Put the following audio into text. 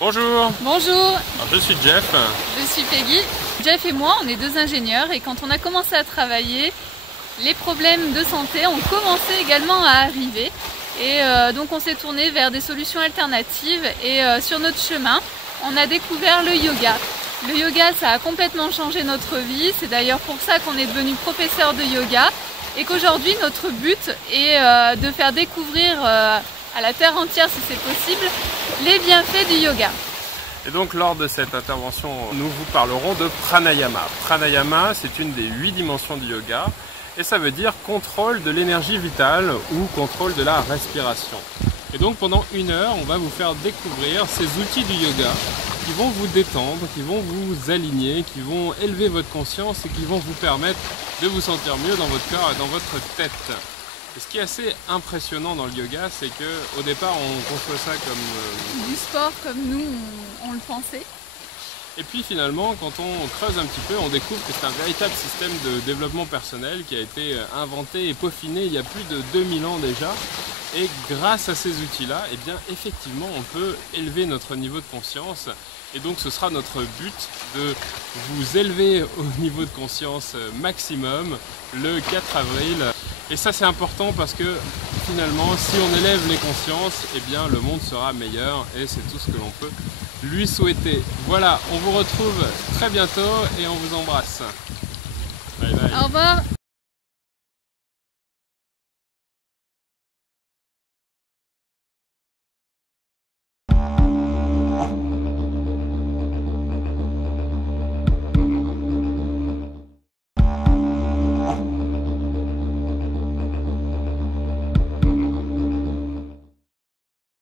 Bonjour. Bonjour, Alors, je suis Jeff. je suis Peggy. Jeff et moi, on est deux ingénieurs et quand on a commencé à travailler, les problèmes de santé ont commencé également à arriver. Et donc on s'est tourné vers des solutions alternatives et sur notre chemin, on a découvert le yoga. Le yoga, ça a complètement changé notre vie. C'est d'ailleurs pour ça qu'on est devenu professeur de yoga et qu'aujourd'hui, notre but est de faire découvrir à la terre entière, si c'est possible, les bienfaits du yoga. Et donc lors de cette intervention, nous vous parlerons de pranayama. Pranayama, c'est une des 8 dimensions du yoga et ça veut dire contrôle de l'énergie vitale ou contrôle de la respiration. Et donc pendant 1 heure, on va vous faire découvrir ces outils du yoga qui vont vous détendre, qui vont vous aligner, qui vont élever votre conscience et qui vont vous permettre de vous sentir mieux dans votre corps et dans votre tête. Et ce qui est assez impressionnant dans le yoga, c'est qu'au départ, on conçoit ça comme Du sport comme nous, on le pensait. Et puis finalement, quand on creuse un petit peu, on découvre que c'est un véritable système de développement personnel qui a été inventé et peaufiné il y a plus de 2000 ans déjà. Et grâce à ces outils-là, eh bien effectivement, on peut élever notre niveau de conscience. Et donc ce sera notre but de vous élever au niveau de conscience maximum le 4 avril. Et ça c'est important parce que finalement, si on élève les consciences, eh bien le monde sera meilleur et c'est tout ce que l'on peut lui souhaiter. Voilà, on vous retrouve très bientôt et on vous embrasse. Bye bye. Au revoir.